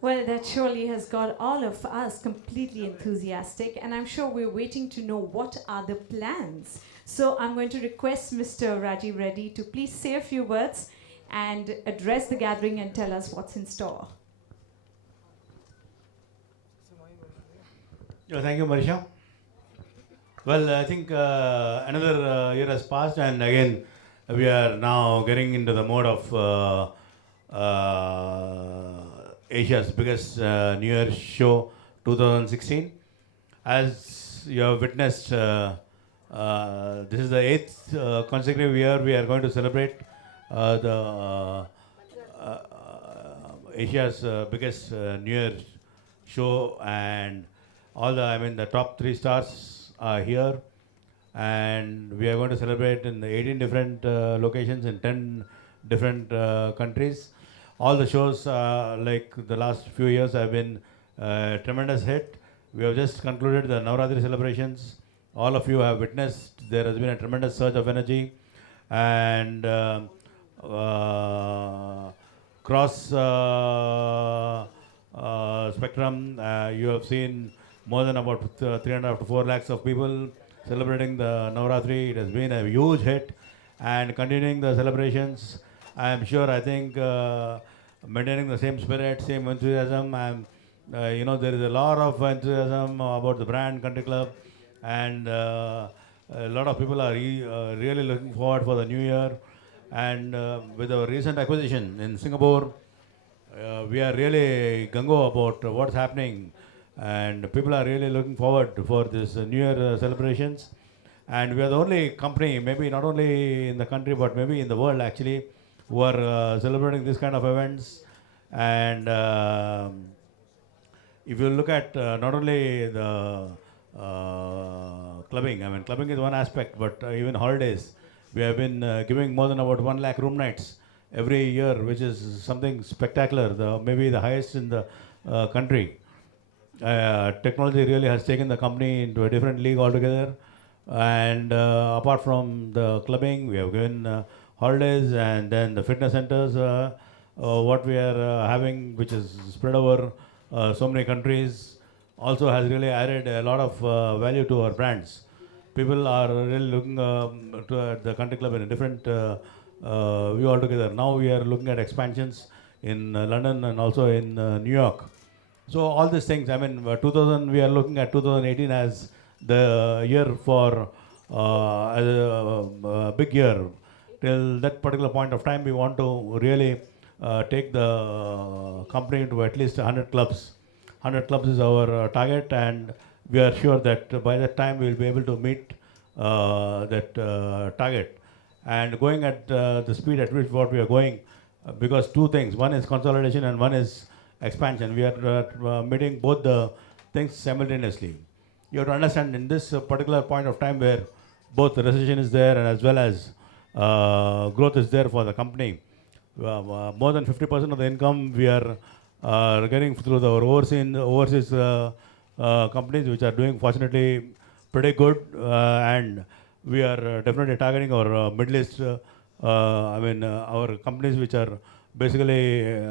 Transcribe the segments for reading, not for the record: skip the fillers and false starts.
Well, that surely has got all of us completely enthusiastic, and I'm sure we're waiting to know what are the plans. So I'm going to request Mr. Rajiv Reddy to please say a few words and address the gathering and tell us what's in store. Yeah, thank you, Marisha. Well, I think another year has passed, and again, we are now getting into the mode of Asia's biggest New Year show 2016. As you have witnessed, this is the eighth consecutive year we are going to celebrate the Asia's biggest New Year show, and all the the top three stars are here, and we are going to celebrate in the 18 different locations in 10 different countries. All the shows, like the last few years, have been tremendous hit. We have just concluded the Navratri celebrations. All of you have witnessed there has been a tremendous surge of energy, and cross spectrum, you have seen more than about 3.5 to 4 lakhs of people celebrating the Navratri. It has been a huge hit, and continuing the celebrations, I am sure, I think, maintaining the same spirit, same enthusiasm. There is a lot of enthusiasm about the brand Country Club, and a lot of people are really looking forward for the new year. And with our recent acquisition in Singapore, we are really gung-ho about what's happening, and people are really looking forward for this New Year celebrations. And we are the only company, maybe not only in the country but maybe in the world actually, who are celebrating this kind of events. And if you look at not only the clubbing, clubbing is one aspect, but even holidays, we have been giving more than about 1 lakh room nights every year, which is something spectacular, maybe the highest in the country. Technology really has taken the company into a different league altogether. And apart from the clubbing, we have given holidays, and then the fitness centers, what we are having, which is spread over so many countries, also has really added a lot of value to our brands. People are really looking to the country club in a different view altogether. Now we are looking at expansions in London and also in New York. So all these things, 2000, we are looking at 2018 as the year for as a big year. Till that particular point of time, we want to really take the company to at least 100 clubs. 100 clubs is our target, and we are sure that by that time we will be able to meet that target. And going at the speed at which what we are going, because two things: one is consolidation and one is expansion. We are meeting both the things simultaneously. You have to understand, in this particular point of time where both the recession is there and as well as growth is there for the company, more than 50% of the income we are getting through the overseas companies, which are doing fortunately pretty good, and we are definitely targeting our Middle East, our companies which are basically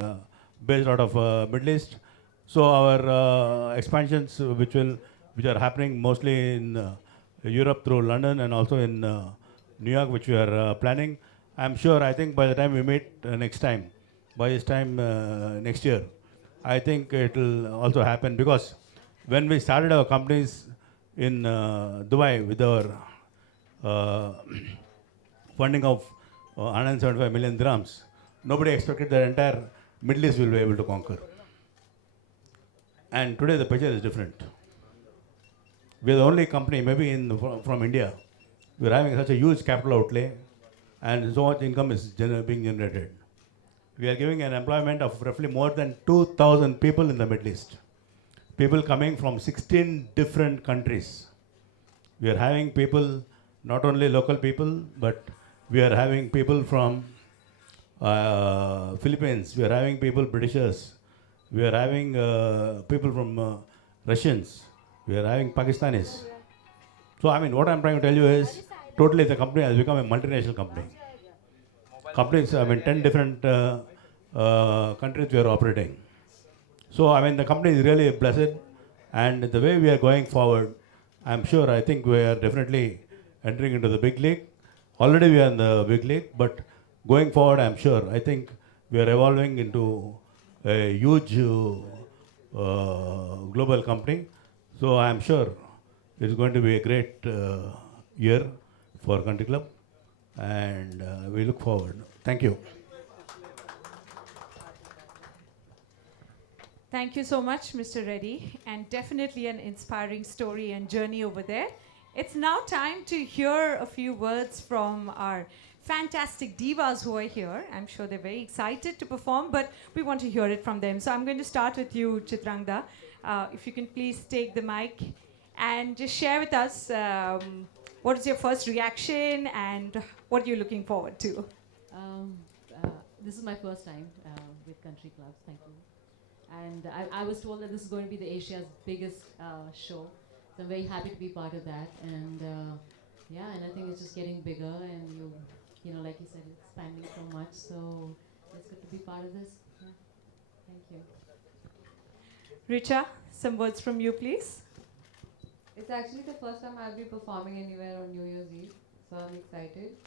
based out of Middle East. So our expansions, which are happening mostly in Europe through London and also in New York, which we are planning. I'm sure, I think by the time we meet next time, by this time next year, I think it will also happen, because when we started our companies in Dubai with our uh, funding of 175 million dirhams, nobody expected that entire Middle East will be able to conquer. And today the picture is different. We are the only company, maybe from India, we are having such a huge capital outlay, and so much income is being generated. We are giving an employment of roughly more than 2,000 people in the Middle East. People coming from 16 different countries. We are having people, not only local people, but we are having people from Philippines. We are having people, Britishers. We are having people from Russians. We are having Pakistanis. So, what I'm trying to tell you is, totally the company has become a multinational company. Companies, 10 different countries we are operating. So, I mean, the company is really blessed, and the way we are going forward, I'm sure, I think we are definitely entering into the big league. Already we are in the big league, but going forward, I'm sure, I think we are evolving into a huge global company. So, I'm sure it's going to be a great year for Country Club, and we look forward. Thank you. Thank you so much, Mr. Reddy, and definitely an inspiring story and journey over there. It's now time to hear a few words from our fantastic divas who are here. I'm sure they're very excited to perform, but we want to hear it from them. So I'm going to start with you, Chitrangda. If you can please take the mic and just share with us what is your first reaction and what are you looking forward to? This is my first time with Country Clubs, thank you. And I was told that this is going to be the Asia's biggest show. So I'm very happy to be part of that. And yeah, and I think it's just getting bigger and you know, like you said, it's expanding so much. So it's good to be part of this. Yeah. Thank you. Richa, some words from you, please. It's actually the first time I'll be performing anywhere on New Year's Eve, so I'm excited.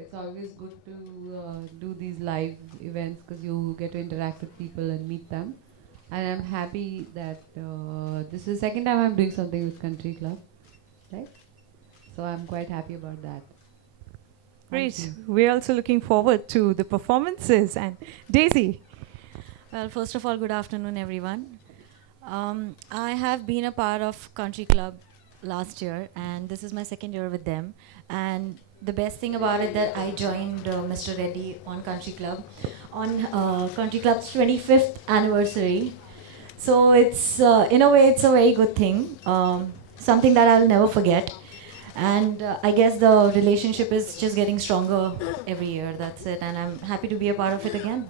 It's always good to do these live events because you get to interact with people and meet them. And I'm happy that this is the second time I'm doing something with Country Club, right? So I'm quite happy about that. Great. We're also looking forward to the performances. And Daisy. Well, first of all, good afternoon, everyone. I have been a part of Country Club last year, and this is my second year with them. And the best thing about it that I joined Mr. Reddy on Country Club on Country Club's 25th anniversary. So it's in a way it's a very good thing, something that I'll never forget. And I guess the relationship is just getting stronger every year. That's it, and I'm happy to be a part of it again.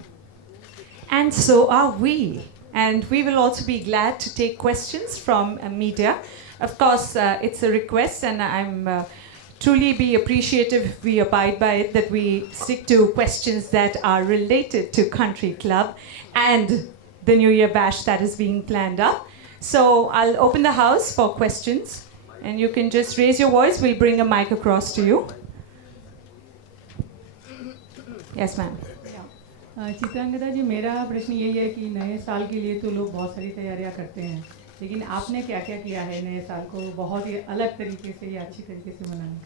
And so are we. And we will also be glad to take questions from media. Of course, it's a request, and I'm truly be appreciative if we abide by it, that we stick to questions that are related to Country Club and the New Year Bash that is being planned up. So I'll open the house for questions, and you can just raise your voice. We'll bring a mic across to you. Yes, ma'am. Chitrangada जी, मेरा प्रश्न यही है कि नए साल के लिए तो लोग बहुत सारी तैयारियां करते हैं, लेकिन आपने क्या क्या किया है नए साल को बहुत ही अलग तरीके से या अच्छी तरीके से मनाने?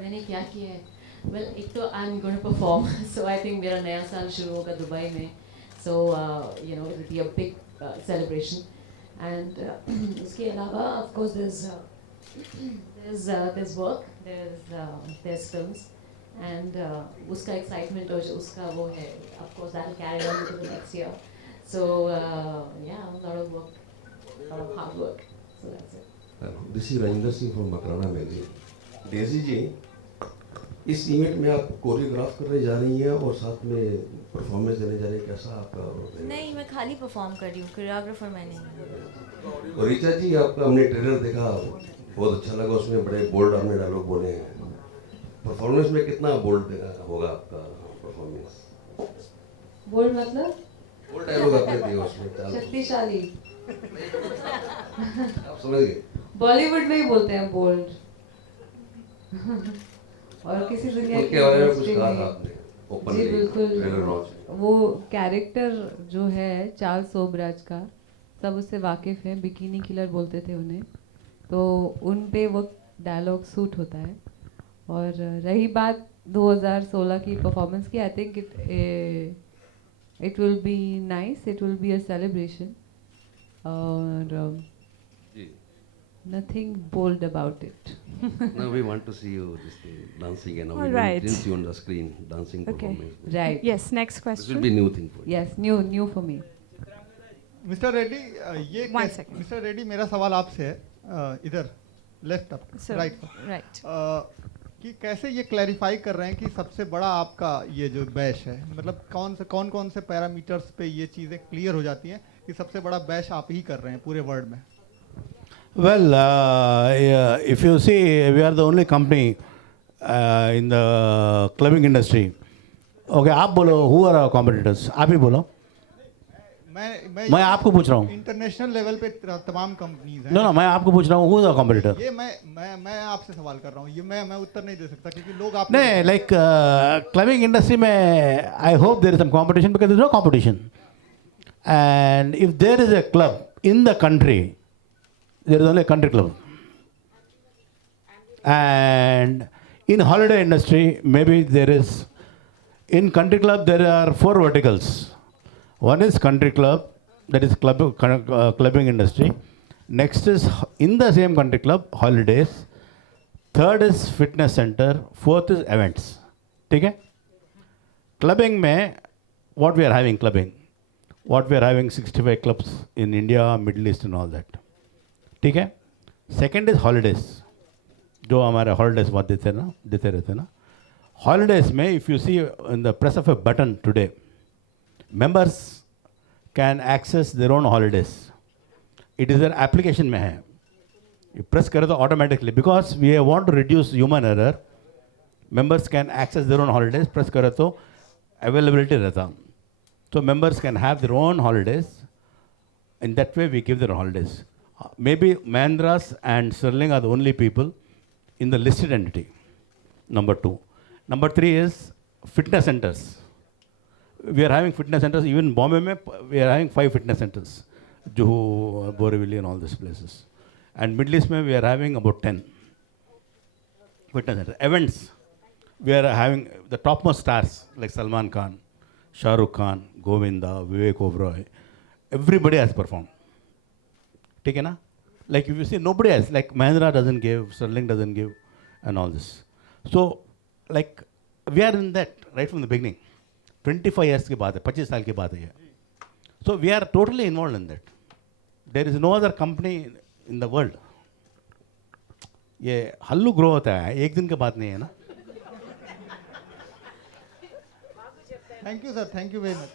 मैंने क्या किया है? Well, एक तो I'm going to perform, so I think मेरा नया साल शुरू होगा दुबई में, so you know it will be a big celebration, and उसके अलावा of course there's work, there's films, and उसका excitement और उसका वो है, of course that will carry on into the next year, so yeah, a lot of work, a lot of hard work, so that's it. This is Rajinder Singh from Makrana magazine. Daisy ji, इस event में आप choreograph करने जा रही हैं और साथ में परफॉर्मेंस देने जा रही हैं, कैसा आपका? नहीं, मैं खाली परफॉर्म कर रही हूँ, कोरियोग्राफर मैं नहीं। और रीचा जी, आपका हमने ट्रेलर देखा, बहुत अच्छा लगा, उसमें बड़े बोल्ड आपने डायलॉग बोले हैं। परफॉर्मेंस में कितना बोल्ड होगा आपका परफॉर्मेंस? बोल्ड मतलब? बोल्ड डायलॉग आपने दिए उसमें, शक्तिशाली। आप समझ गए? बॉलीवुड में ही बोलते हैं बोल्ड। और किसी दुनिया के बारे में कुछ कहा था आपने? जी बिल्कुल, वो कैरेक्टर जो है चार्ल्स सोबराज का, सब उससे वाकिफ़ हैं, बिकिनी किलर बोलते थे उन्हें, तो उन पे वो डायलॉग सूट होता है। और रही बात 2016 की परफॉर्मेंस की, I think it will be nice, it will be a celebration, और nothing bold about it. No, we want to see you dancing and all right. Since you on the screen dancing performance. Right. Yes, next question. This will be new thing for you. Yes, new for me. Mister Reddy, ये One second. Mister Reddy, मेरा सवाल आपसे है, इधर left up right, कि कैसे ये clarify कर रहे हैं कि सबसे बड़ा आपका ये जो बैश है, मतलब कौन से पैरामीटर्स पे ये चीज़ें क्लियर हो जाती हैं कि सबसे बड़ा बैश आप ही कर रहे हैं पूरे वर्ल्ड में? Well, if you see, we are the only company in the clubbing industry. Okay, आप बोलो, who are our competitors? आप ही बोलो. मैं आपको पूछ रहा हूँ. इंटरनेशनल लेवल पे तमाम कंपनीज हैं. No, मैं आपको पूछ रहा हूँ. Who is the competitor? ये मैं आपसे सवाल कर रहा हूँ. ये मैं उत्तर नहीं दे सकता क्योंकि लोग आप नहीं, like clubbing industry में I hope there is some competition because there is no competition. And if there is a club in the country, there is only a country club. And in holiday industry, maybe there is, in country club there are 4 verticals. One is country club, that is clubbing industry. Next is in the same country club, holidays. Third is fitness center. Fourth is events. ठीक है? Clubbing में, what we are having clubbing? What we are having 65 clubs in India, Middle East and all that. ठीक है? Second is holidays. जो हमारे holidays बात देते रहते ना. Holidays में, if you see in the press of a button today, members can access their own holidays. It is an application में है. You press करें तो automatically, because we want to reduce human error. Members can access their own holidays. Press करें तो availability रहता. So members can have their own holidays. In that way, we give their holidays. Maybe Mahindras and Sterling are the only people in the listed entity. Number 2. Number 3 is fitness centers. We are having fitness centers. Even Bombay mein, we are having 5 fitness centers. Juhu, Borivali and all these places. And Middle East mein, we are having about 10 fitness centers. Events, we are having the topmost stars like Salman Khan, Shah Rukh Khan, Govinda, Vivek Oberoi. Everybody has performed. ठीक है ना? Like if you see, nobody else. Like Mahindra doesn't give, Sterling doesn't give, and all this. So, like we are in that right from the beginning. 25 years के बाद है, 25 साल के बाद है ये. So we are totally involved in that. There is no other company in the world. ये हल्लू grow होता है, एक दिन के बाद नहीं है ना. Thank you sir, thank you very much.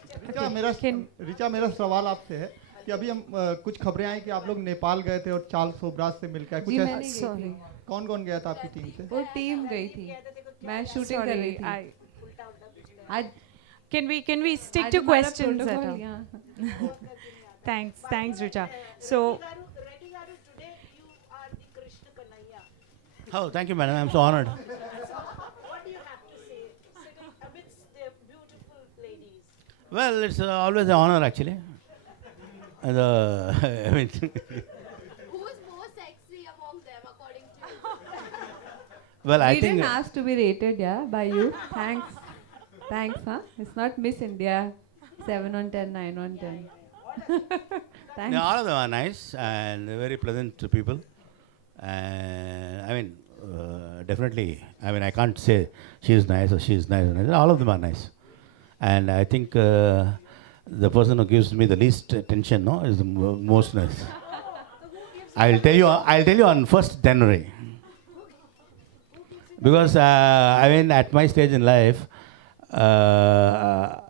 Richa, मेरा सवाल आपसे है कि अभी हम कुछ खबरें आई कि आप लोग नेपाल गए थे और चार्ल्स सोबराज से मिलकर कुछ ऐसा. कौन गया था आपकी टीम से? वो टीम गई थी, मैं शूटिंग कर रही थी. आज Can we stick to questions? Thanks, Richa. So, oh, thank you, madam. I'm so honored. What do you have to say sitting amidst the beautiful ladies? Well, it's always an honor, actually. And, I mean, Who is more sexy among them, according to you? well, I we think. didn't ask to be rated, by you. Thanks, huh? It's not Miss India. 7 on 10, 9 on 10. Thanks. No, all of them are nice and very pleasant people. And I mean, definitely, I mean, I can't say she's nice or she's nice or nice. All of them are nice. And I think the person who gives me the least attention, no, is the most nice. I'll tell you on 1st January. Because, I mean, at my stage in life, I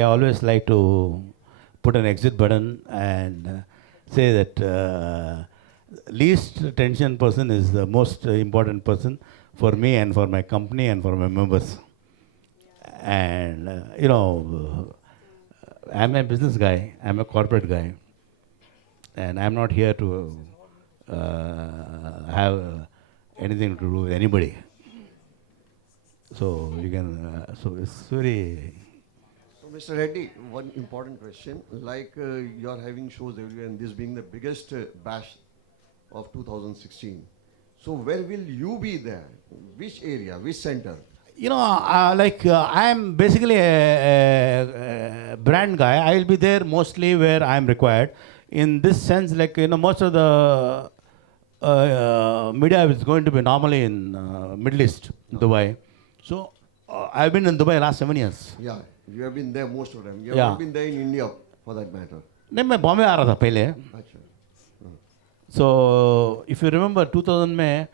always like to put an exit button and say that least attention person is the most important person for me and for my company and for my members. And, I'm a business guy, I'm a corporate guy, and I'm not here to have anything to do with anybody. So you can, so it's very. So Mr. Reddy, one important question. Like you are having shows everywhere, and this being the biggest bash of 2016. So where will you be there? Which area? Which center? I am basically a brand guy. I will be there mostly where I am required. In this sense, most of the media is going to be normally in Middle East, Dubai. So I've been in Dubai last 7 years. Yeah, you have been there most of them. You have Yeah. not been there in India, for that matter. नहीं, मैं बॉम्बे आ रहा था पहले. Achha. So if you remember 2000 में,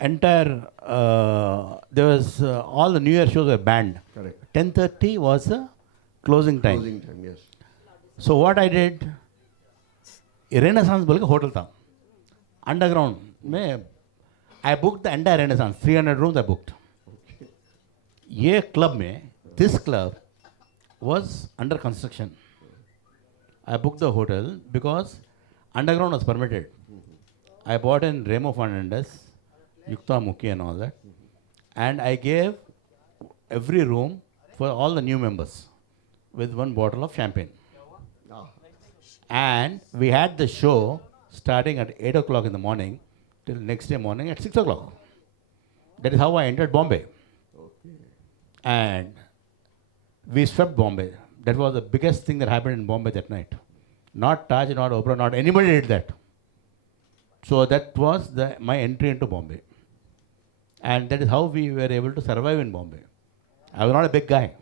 entire there was all the New Year shows were banned. Correct. 10:30 was the closing time. Closing time, yes. So what I did, Renaissance बोल के hotel था, underground में I booked the entire Renaissance, 300 rooms I booked. ये club में, this club was under construction. I booked the hotel because underground was permitted. I bought in Remo Fernandez, Yukta Mukhi and all that. And I gave every room for all the new members with one bottle of champagne. Ah. And we had the show starting at 8 o'clock in the morning till next day morning at 6 o'clock. That is how I entered Bombay. Okay. And we swept Bombay. That was the biggest thing that happened in Bombay that night. Not Taj, not Oprah, not anybody did that. So that was my entry into Bombay. And that is how we were able to survive in Bombay. I was not a big guy,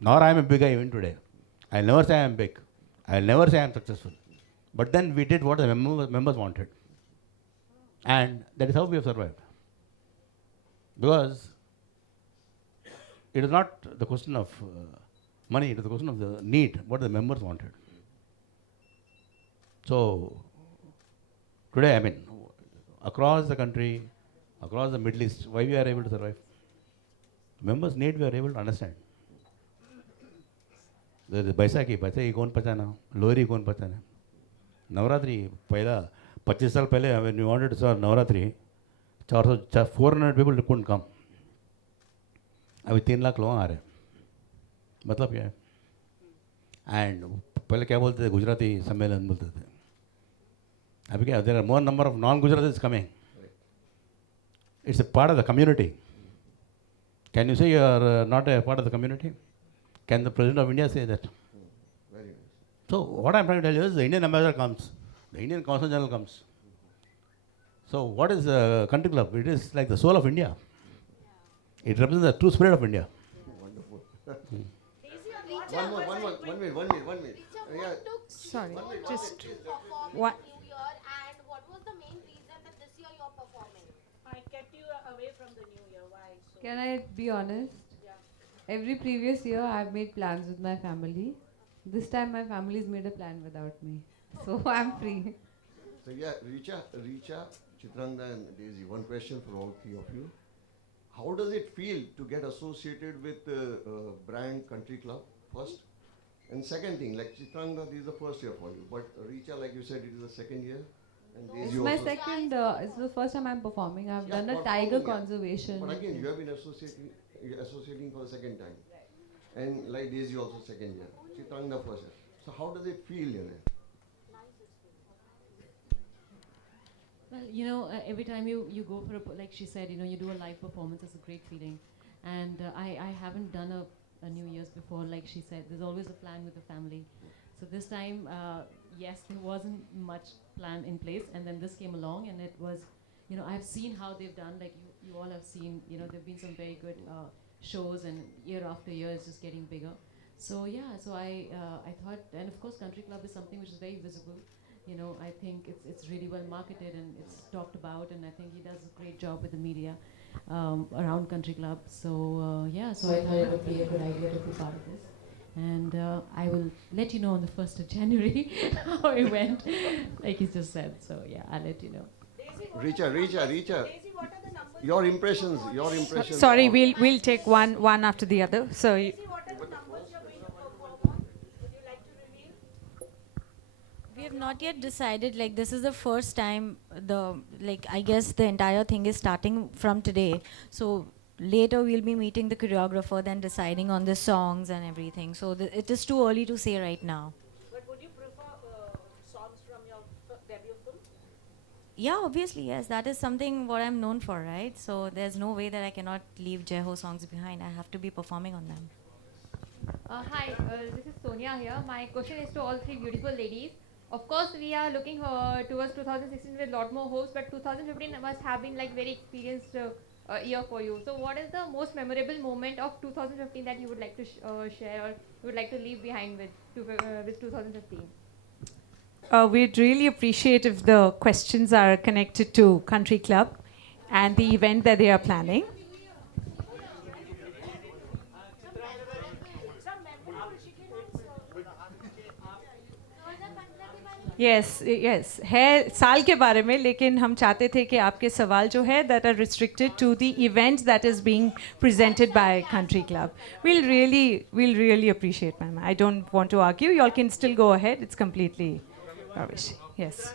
nor I am a big guy even today. I'll never say I am big. I'll never say I am successful. But then we did what the members wanted. And that is how we have survived. Because it is not the question of money, it is the question of the need, what the members wanted. So, today, I mean, across the country, across the Middle East, why we are able to survive? Members' need we are able to understand. The Baisakhi कौन पहचाना, Lohri कौन पहचाना, Navratri पहला 25 साल पहले when we wanted to serve Navratri, 400 people couldn't come. अभी 3 लाख लोग आ रहे हैं. मतलब क्या है? And पहले क्या बोलते थे, गुजराती सम्मेलन बोलते थे. अभी क्या, there are more number of non-Gujaratis coming. It's a part of the community. Can you say you are not a part of the community? Can the President of India say that? Very nice. So what I'm trying to tell you is the Indian ambassador comes, the Indian Consul General comes. So what is the country club? It is like the soul of India. It represents the true spirit of India. Wonderful. Daisy, One minute. Yeah. Sorry, One minute, just please. what? New Year, and what was the main reason that this year you're performing? I kept you away from the new year. Why? So, Can I be honest? Every previous year I've made plans with my family. This time my family's made a plan without me. So I'm free. So yeah, Richa, Chitrangda and Daisy, one question for all three of you. How does it feel to get associated with brand Country Club first? And second thing, like Chitrangda, this is the first year for you. But Richa, like you said, it is the second year. And Daisy It's my also. second, it's the first time I'm performing. I've Yeah, done a performing, tiger yeah. conservation. But again, you have been associating for the second time. And like Daisy also second year. Chitrangda first year. So how does it feel, Well, every time you go for like she said, you do a live performance, it's a great feeling. And I haven't done a New Year's before, like she said. There's always a plan with the family. So this time, yes, there wasn't much plan in place. And then this came along and it was, I've seen how they've done, like you all have seen, there've been some very good shows, and year after year it's just getting bigger. So yeah, so I thought, and of course Country Club is something which is very visible. I think it's really well marketed and it's talked about, and I think he does a great job with the media around Country Club. So yeah, so I thought it would be a good idea to be part of this. And I will let you know on the 1st of January how it went, like he just said. So yeah, I'll let you know. Richa. Daisy, what are the numbers? Your impressions. Sorry, we'll take one after the other. So. Daisy, what are the numbers you're going to perform on? Would you like to reveal? We have not yet decided. Like, this is the first time I guess the entire thing is starting from today. So later we'll be meeting the choreographer, then deciding on the songs and everything. So it is too early to say right now. But would you prefer songs from your debut film? Yeah, obviously, yes. That is something what I'm known for, right? So there's no way that I cannot leave Jai Ho songs behind. I have to be performing on them. Hi, this is Sonia here. My question is to all three beautiful ladies. Of course, we are looking towards 2016 with a lot more hopes, but 2015 must have been like very experienced year for you. So what is the most memorable moment of 2015 that you would like to share, or you would like to leave behind with 2015? We'd really appreciate if the questions are connected to Country Club and the event that they are planning. yes है साल के बारे में, लेकिन हम चाहते थे कि आपके सवाल जो है that are restricted to the event that is being presented by Country Club. We'll really appreciate, ma'am. I don't want to argue. You all can still go ahead. It's completely rubbish. Yes.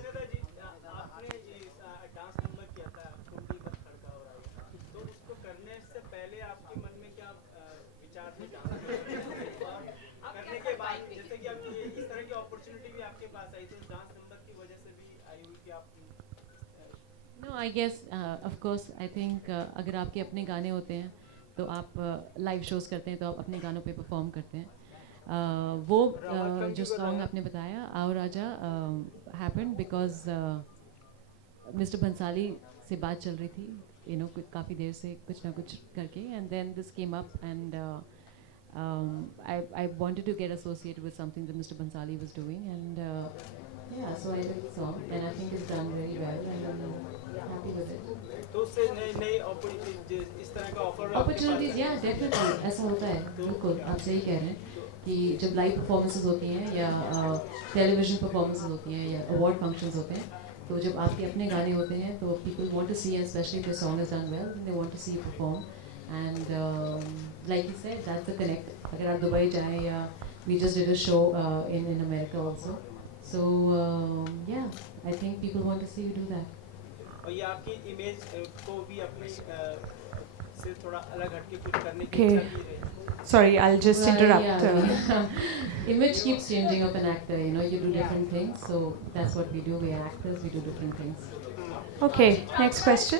No, I guess, of course, I think अगर आपके अपने गाने होते हैं तो आप live shows करते हैं तो आप अपने गानों पे परफॉर्म करते हैं. वो जो सॉन्ग आपने बताया आओ राजा हैपेंड बिकॉज मिस्टर भंसाली से बात चल रही थी, यू नो, काफ़ी देर से कुछ ना कुछ करके, and then this came up and I wanted to get associated with something that Mr. Bhansali was doing, and yeah, so I did the song, and I think it's done very well, and I'm happy with it. तो उससे नई इस तरह का offer Opportunities, yeah, definitely, ऐसा होता है, बिल्कुल, आप सही कह रहे हैं कि जब लाइव परफॉर्मेंसेस होती हैं या टेलीविजन परफॉर्मेंसेस होती हैं या अवार्ड फंक्शंस होते हैं, तो जब आपके अपने गाने होते हैं तो people want to see, especially if the song is done well, they want to see you perform. And like you said, that's the connect. अगर आप दुबई जाएं या we just did a show in America also. So yeah, I think people want to see you do that. और ये आपकी image को भी अपने से थोड़ा अलग हटके कुछ करने की इच्छा भी है. Sorry, I'll just interrupt. Yeah. Image keeps changing of an actor. You know, you do different things. So that's what we do. We are actors. We do different things. Okay, next question.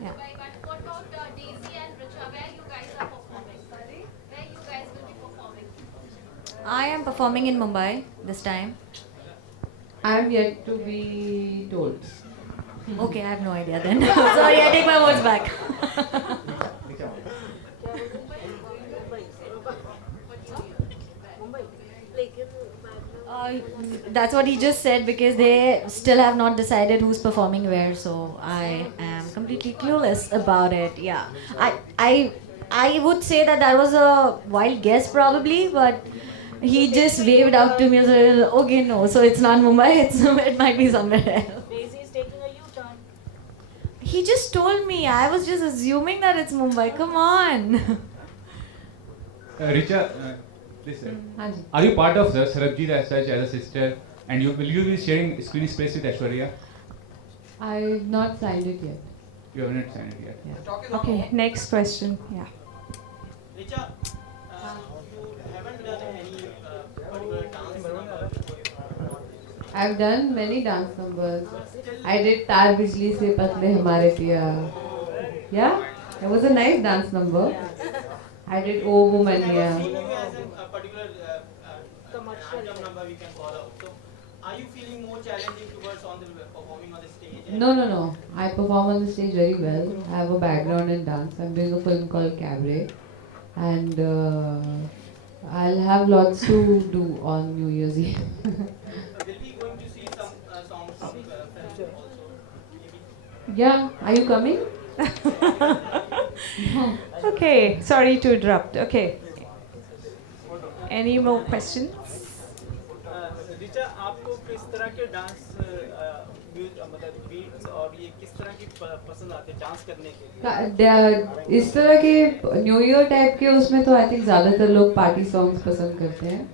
Yeah. I am performing in Mumbai this time. I'm yet to be told. Okay, I have no idea then. Sorry, I take my words back. That's what he just said, because they still have not decided who's performing where, so I am completely clueless about it. Yeah, I would say that was a wild guess probably, but he just waved out to me as well. Okay, no, so it's not Mumbai. It might be somewhere else. Daisy is taking a U-turn. He just told me. I was just assuming that it's Mumbai. Come on. Richa, listen. Are you part of the Sarabjit as such, as a sister? And will you be sharing screen space with Aishwarya? I've not signed it yet. You have not signed it yet. Yeah. Okay, next question. Yeah. Richa, you haven't done any particular dance number before. I've done many dance numbers. I did Taar Bijli Se Patle Hamare Piya. Yeah, it was a nice dance number. I did Oh Woman. Yeah. A particular commercial number we can call out. So, are you feeling more challenging towards performing on the stage? No. I perform on the stage very well. I have a background in dance. I'm doing a film called Cabaret, and I'll have lots to do on New Year's Eve. Will we going to see some songs from film also? Maybe? Yeah, are you coming? Okay, sorry to interrupt. Okay. Any more questions? Richa, आपको किस तरह के dance मतलब beats और ये किस तरह की पसंद आते हैं डांस करने के लिए? इस तरह के न्यू ईयर टाइप के उसमें तो आई थिंक ज़्यादातर लोग पार्टी सॉन्ग्स पसंद करते हैं,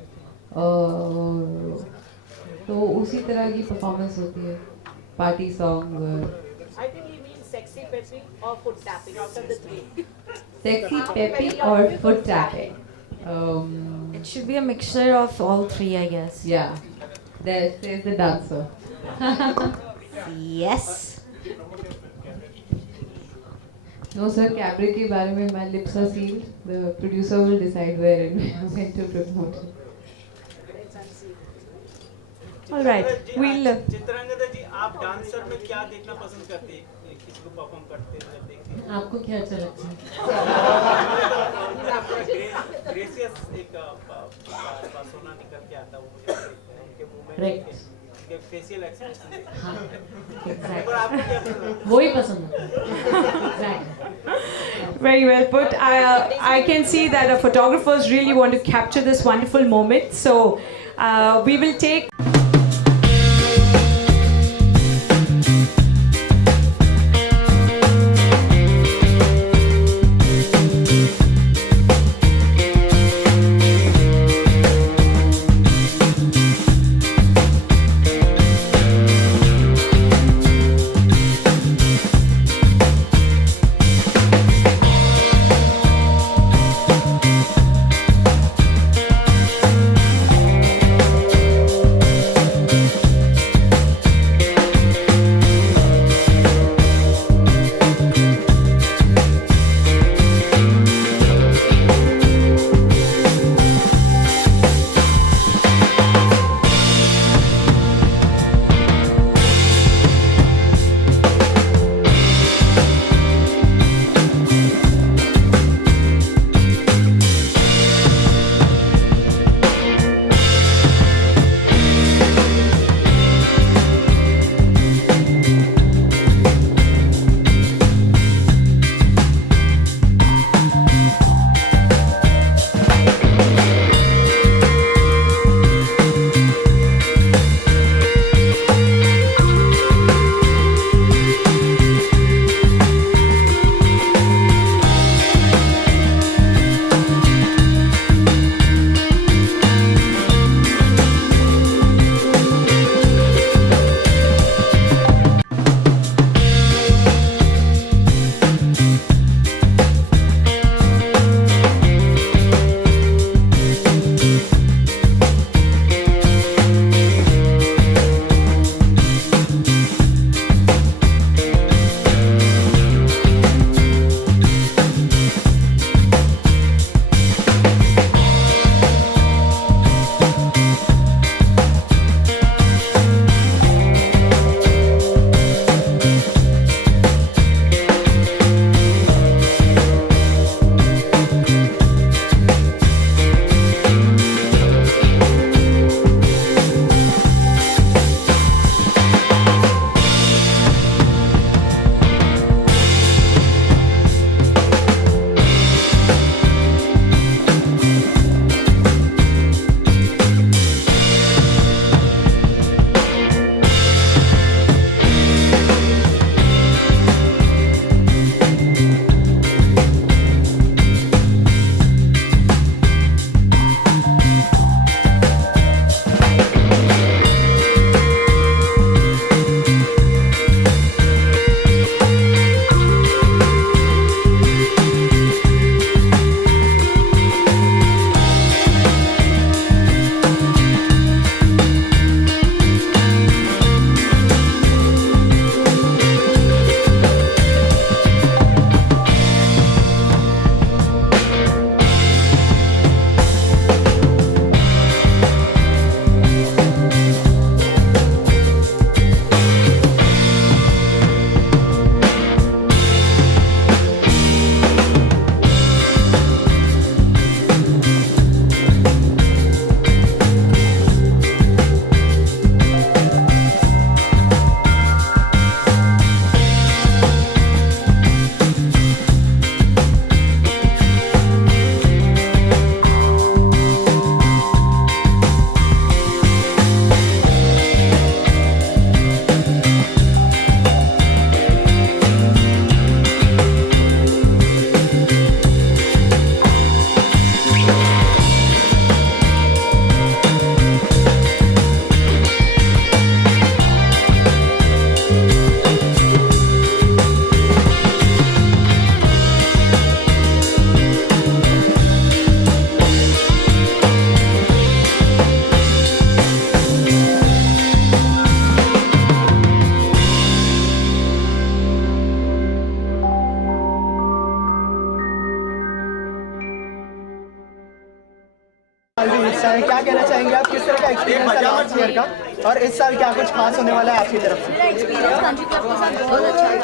तो उसी तरह की परफॉर्मेंस होती है, party song. I think he means sexy, peppy, or foot tapping out of the three. Sexy, peppy, or foot tapping. It should be a mixture of all three, I guess. Yeah, there says the dancer. Yes. No sir, Cabaret के बारे में my lips are sealed. The producer will decide where and when to promote it. All right, we'll. Chitrangada जी, आप dancer में क्या देखना पसंद करते हैं? किसको परफॉर्म करते हैं, देखते हैं? आपको क्या अच्छा लगता है? ग्रेसियस एक सोना निकल के आता है, वो मुझे उनके मुंह में उनके फेशियल एक्सप्रेशन. हाँ, और आपको क्या पसंद है? वो ही पसंद है. Very well put. I can see that the photographers really want to capture this wonderful moment. So we will take क्या कहना चाहेंगे आप, किस तरह का एक्सपीरियंस था लास्ट ईयर का, और इस साल क्या कुछ खास होने वाला है आपकी तरफ से? मेरा एक्सपीरियंस कंट्री क्लब के साथ बहुत अच्छा था।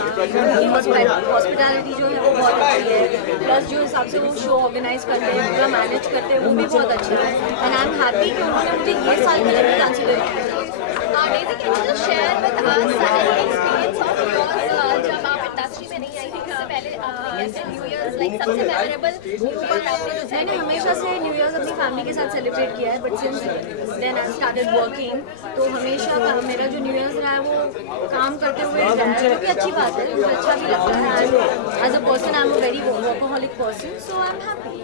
हॉस्पिटैलिटी जो है वो बहुत अच्छी है, प्लस जो हिसाब से वो शो ऑर्गेनाइज करते हैं, पूरा मैनेज करते हैं, वो भी बहुत अच्छा है। एंड आई एम हैप्पी कि उन्होंने मुझे ये साल के लिए भी कंसिडर किया। Share with us experience of yours जब आप इंडस्ट्री में नहीं आई थी इससे पहले ऐसे न्यू ईयर्स लाइक सबसे मेमोरेबल। मैंने हमेशा से न्यू ईयर्स अपनी फैमिली के साथ सेलिब्रेट किया है, but since then I started working, तो हमेशा मेरा जो न्यू ईयर्स रहा है वो काम करते हुए रहा है, जो कि अच्छी बात है, मुझे अच्छा भी लगता है। As a person I am a very workaholic person, so I am happy.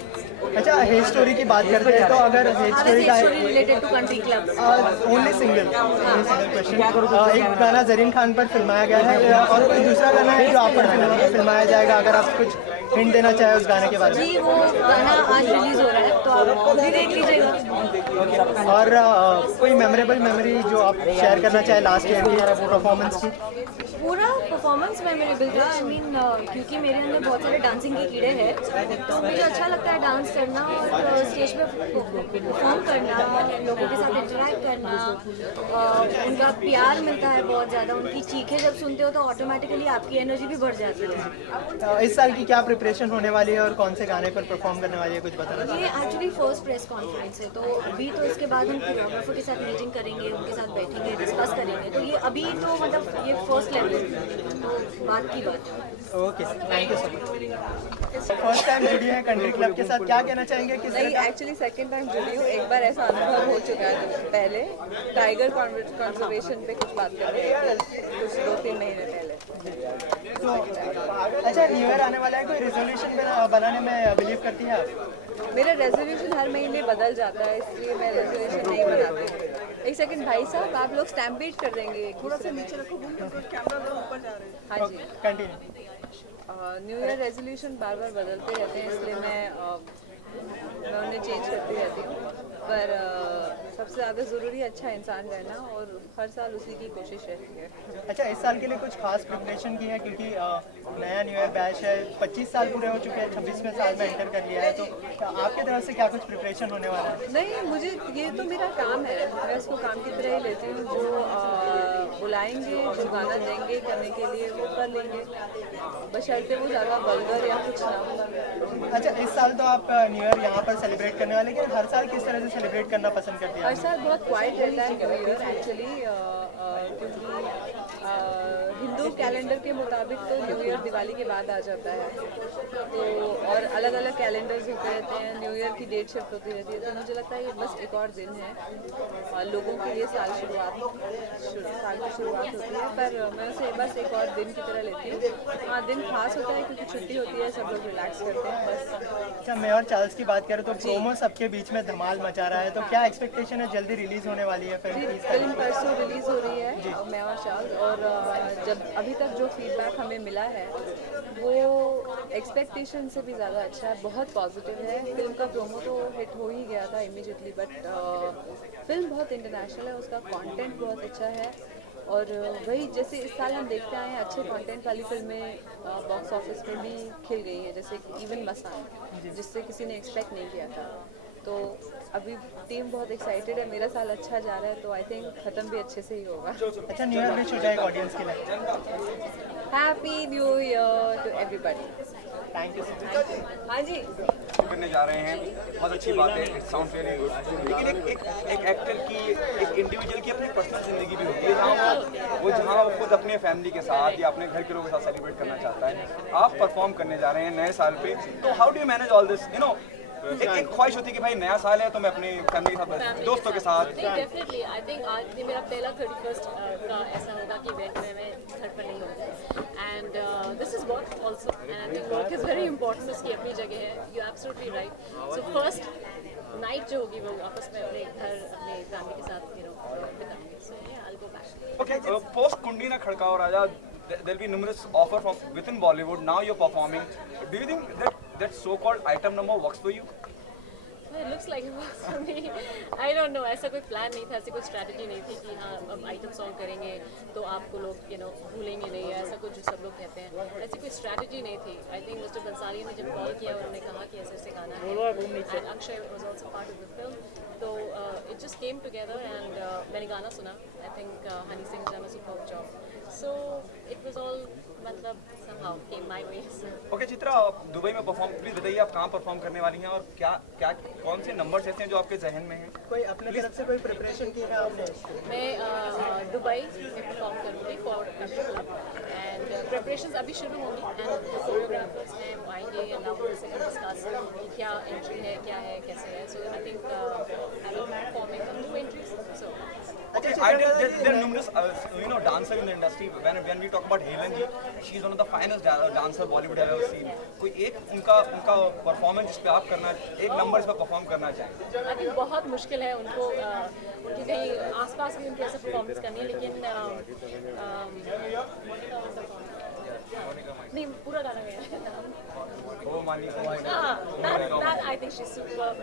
अच्छा, हेट स्टोरी की बात करते हैं तो अगर हेट स्टोरी का related to country club only single question, एक गाना जरीन खान पर फिल्माया गया है और कोई दूसरा गाना है जो आप पर फिल्माया जाएगा, अगर आप कुछ हिंट देना चाहे उस गाने के बारे में? जी, वो गाना आज रिलीज हो रहा है तो आप खुद ही देख लीजिएगा। और कोई मेमोरेबल मेमोरी जो आप शेयर करना चाहे लास्ट ईयर की परफॉर्मेंस की? पूरा परफॉर्मेंस मेमोरेबल था। आई मीन क्योंकि मेरे अंदर बहुत सारे डांसिंग के कीड़े हैं, तो मुझे अच्छा लगता है डांस करना और स्टेज पे परफॉर्म करना, लोगों के साथ इंटरेक्ट करना, उनका प्यार मिलता है बहुत ज़्यादा, उनकी चीखें जब सुनते हो तो ऑटोमेटिकली आपकी एनर्जी भी बढ़ जाती है। इस साल की क्या प्रिपरेशन होने वाली है और कौन से गाने पर परफॉर्म करने वाली है, कुछ बताना? ये एक्चुअली फर्स्ट प्रेस कॉन्फ्रेंस है, तो अभी तो इसके बाद हम कोरियोग्राफर के साथ मीटिंग करेंगे, उनके साथ बैठेंगे, डिस्कस करेंगे, तो ये अभी तो मतलब ये फर्स्ट लेवल तो बात की बात। Okay, thank you so much. First time जुड़ी है कंट्री क्लब के साथ, क्या कहना चाहेंगे? नहीं, एक्चुअली सेकंड टाइम जुड़ी हूँ। एक बार ऐसा अनुभव हो चुका है पहले, टाइगर कंजर्वेशन पे कुछ बात कर रहे थे कुछ 2-3 महीने पहले। तो अच्छा, न्यू ईयर आने वाला है, कोई रेजोल्यूशन बनाने में बिलीव करती हैं आप? मेरा रेजोल्यूशन हर महीने बदल जाता है, इसलिए मैं रेजोल्यूशन नहीं बनाती। एक सेकंड भाई साहब, आप लोग स्टैम्पेड कर देंगे, थोड़ा सा नीचे रखो, कैमरा लोग ऊपर जा रहे हैं। हाँ जी, कंटिन्यू। न्यू ईयर रेजोल्यूशन बार बार बदलते रहते हैं, इसलिए मैं उन्हें चेंज करती रहती हूँ, पर सबसे ज़्यादा ज़रूरी अच्छा इंसान रहना और हर साल उसी की कोशिश रहती है। अच्छा, इस साल के लिए कुछ खास प्रिपरेशन की है, क्योंकि नया न्यू ईयर बैच है, 25 साल पूरे हो चुके हैं, 26वें साल में एंटर कर लिया है, तो आपके तरफ से क्या कुछ प्रिपरेशन होने वाला है? नहीं, मुझे ये तो मेरा काम है, मैं इसको काम की तरह ही लेती हूँ। जो बुलाएंगे, जो गाना देंगे करने के लिए वो कर लेंगे, बशर्ते वो ज़्यादा वल्गर या कुछ ना हो। अच्छा, इस साल तो आप न्यू ईयर यहाँ पर सेलिब्रेट करने वाले, लेकिन हर साल किस तरह से सेलिब्रेट करना पसंद करते हैं? हर साल बहुत क्वाइट रहता है न्यू ईयर एक्चुअली, क्योंकि हिंदू कैलेंडर के मुताबिक तो न्यू ईयर दिवाली के बाद आ जाता है, तो और अलग अलग कैलेंडर्स होते रहते हैं, न्यू ईयर की डेट शिफ्ट होती रहती है, तो मुझे लगता है ये बस एक और दिन है और लोगों के लिए साल की शुरुआत होती है, पर मैं उसे बस एक और दिन की तरह लेती हूँ। हाँ, दिन खास होता है क्योंकि छुट्टी होती है, सब लोग रिलैक्स करते हैं बस। अच्छा, मैं और चार्ल्स की बात करें तो प्रोमो सबके बीच में धमाल मचा रहा है, तो क्या एक्सपेक्टेशन है, जल्दी रिलीज होने वाली है फिल्म? परसों रिलीज हो रही है मैं और चार्ल्स, और जब अभी तक जो फीडबैक हमें मिला है वो एक्सपेक्टेशन से भी ज़्यादा अच्छा है, बहुत पॉजिटिव है। फिल्म का प्रोमो तो हिट हो ही गया था इमीडिएटली, बट फिल्म बहुत इंटरनेशनल है, उसका कंटेंट बहुत अच्छा है, और वही जैसे इस साल हम देखते आए हैं अच्छे कंटेंट वाली फिल्में बॉक्स ऑफिस में भी खिल गई हैं, जैसे इवन मसान, जिससे किसी ने एक्सपेक्ट नहीं किया था। तो अभी टीम बहुत एक्साइटेड है, मेरा साल अच्छा जा रहा है, तो आई थिंक ख़त्म भी अच्छे से ही होगा। अच्छा, न्यू ईयर विश हो जाएगा ऑडियंस के लिए? Happy new year to everybody. Thank you. हाँ जी, करने जा रहे हैं, बहुत अच्छी बात है, इट साउंड्स वेरी गुड, लेकिन एक एक्टर की, एक इंडिविजुअल की अपनी पर्सनल ज़िंदगी भी होती है, जहाँ वो खुद अपने फैमिली के साथ या अपने घर के लोगों के साथ सेलिब्रेट करना चाहता है। आप परफॉर्म करने जा रहे हैं नए साल पे, तो how do you manage all this? You know, एक ख्वाहिश होती है कि भाई नया साल है तो मैं अपने फैमिली के साथ, दोस्तों के साथ। डेफिनेटली, आई थिंक आज ये मेरा पहला 31st का ऐसा होगा कि इवेंट में मैं घर पर नहीं होगी, and this is work also, and I think work is very important, इसकी अपनी जगह है, you absolutely right. So first night जो होगी वो आपस में अपने घर, अपने फैमिली के साथ बिताएंगे। सो या, I will go back. Okay, post कुंडी ना खड़काओ राजा, there'll be numerous offer from within Bollywood. Now you're performing. Do you think that so-called item number works for you? it looks like it was for me. I don't know. ऐसा कोई plan नहीं था, ऐसी कोई strategy नहीं थी कि हाँ अब आइटम सॉन्ग करेंगे तो आपको लोग भूलेंगे नहीं, ऐसा कुछ जो सब लोग कहते हैं, ऐसी कोई स्ट्रैटेजी नहीं थी. आई थिंक मिस्टर बंसाली ने जब कॉल किया और उन्होंने कहा कि ऐसे ऐसे गाना है, and Akshay was also part of the film, तो it just came together and मैंने गाना सुना. I think Honey Singh done a superb job, so it was all मतलब somehow came my way. Okay Chitra, आप दुबई में परफॉर्म, प्लीज बताइए आप कहाँ परफॉर्म करने वाली हैं और क्या क्या कौन से नंबर्स ऐसे हैं जो आपके जहन में हैं? कोई अपने तरफ से कोई प्रिपरेशन की है आपने? मैं दुबई में परफॉर्म करूँगी for country club and preparations अभी शुरू होंगी एंड कोरियोग्राफर्स हैं वो आएंगे एंड नाउ से डिस्कस कि क्या एंट्री है, क्या है, कैसे है. So I think I will be performing two entries. So Okay, there are numerous, dancer in the industry. When we talk about Helen ji, she is one of the finest dancer Bollywood have ever seen. कोई एक उनका performance जिस पे आप करना, एक number इस पे परफॉर्म करना चाहें? अभी बहुत मुश्किल है उनको, उनकी कहीं आसपास भी उनकी ऐसे परफॉर्मेंस करनी है, लेकिन नहीं पूरा गाना गया I think she is superb.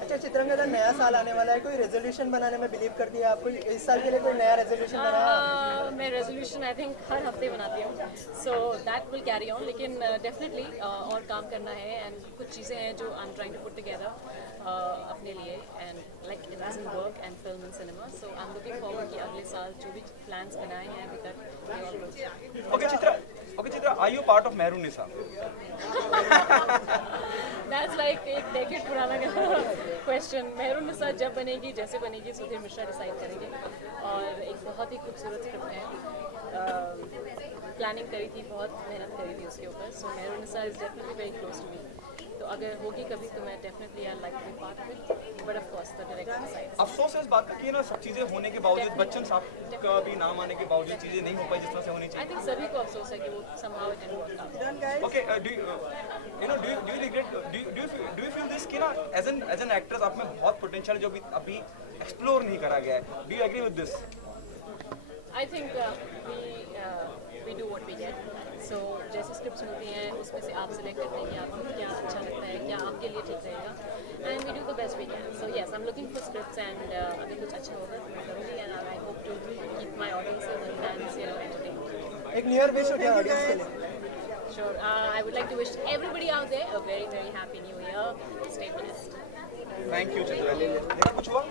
अच्छा चित्रांगदा, नया साल आने वाला है, कोई रेजोल्यूशन बनाने में बिलीव करती है आप? कोई इस साल के लिए कोई नया रेजोल्यूशन बनाया? मैं रेजोल्यूशन आई थिंक हर हफ्ते बनाती हूँ, so that will carry on, लेकिन डेफिनेटली और काम करना है एंड कुछ चीज़ें हैं जो I am trying to put together अपने लिए and like it doesn't work and film and cinema. So I am looking forward कि अगले साल जो भी प्लान्स बनाए हैं अभी तक. Okay Chitra, are you part of Mehrunnisa? That's like एक डेकेड पुराना क्वेश्चन. मेहरुन्निसा जब बनेगी, जैसे बनेगी, सुधीर मिश्रा डिसाइड करेंगे और एक बहुत ही खूबसूरत स्क्रिप्ट है. प्लानिंग करी थी, बहुत मेहनत करी थी उसके ऊपर. So Mehrunnisa is definitely very close to me. तो अगर होगी कभी तो मैं definitely I like to be part of it, but of course the director decides. अफसोस है इस बात का कि ना सब चीज़ें होने के बावजूद, बच्चन साहब का भी नाम आने के बावजूद चीज़ें नहीं हो पाई जिस तरह से होनी चाहिए. आई थिंक सभी को अफसोस है कि वो somehow it didn't work out. Okay, do you regret, do you feel this कि ना as an actress आप में बहुत potential जो अभी explore नहीं करा गया है? Do you agree with this? I think we do what we get. So जैसे स्क्रिप्ट्स मिलती हैं उसमें से आप सिलेक्ट करते हैं कि आपको क्या अच्छा लगता है, क्या आपके लिए ठीक रहेगा, and we do the best we can. So yes, I'm looking for scripts and अगर कुछ अच्छा होगा तो मैं करूँगी and I hope to keep my audiences and fans entertained. एक न्यू ईयर विश हो गया ऑडियंस के लिए? Sure. I would like to wish everybody out there a very, very happy new year. Stay blessed. Thank you, Chitra. कुछ हुआ?